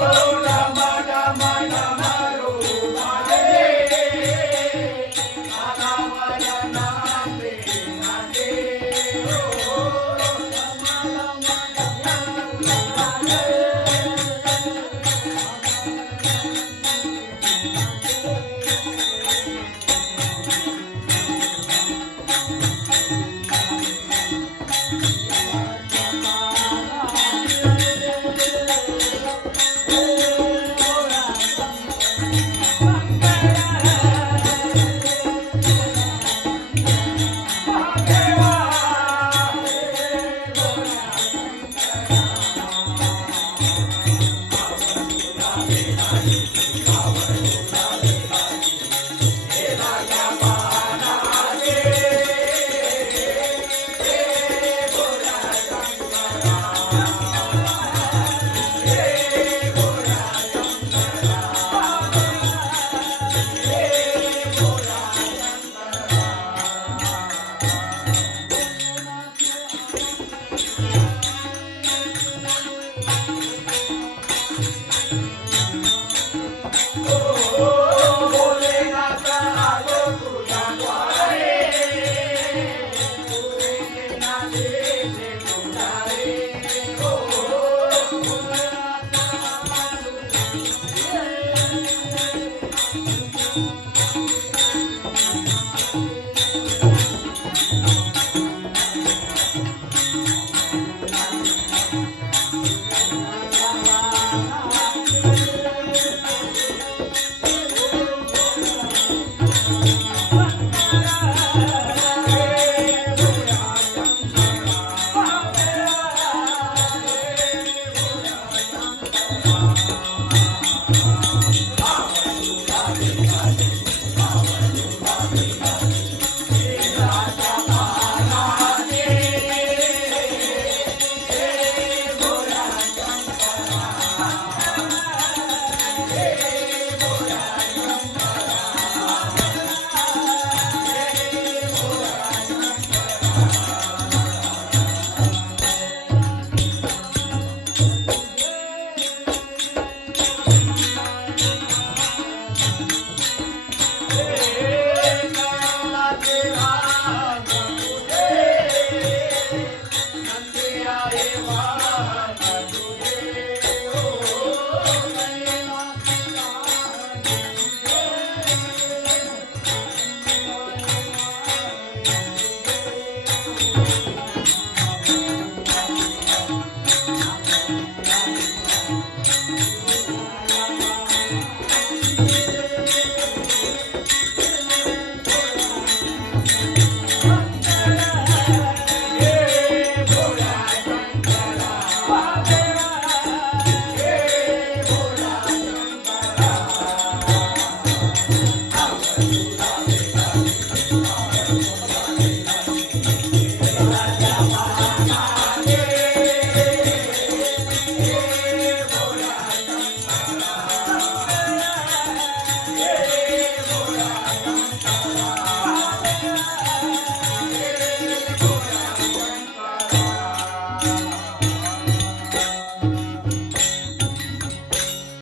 Oh,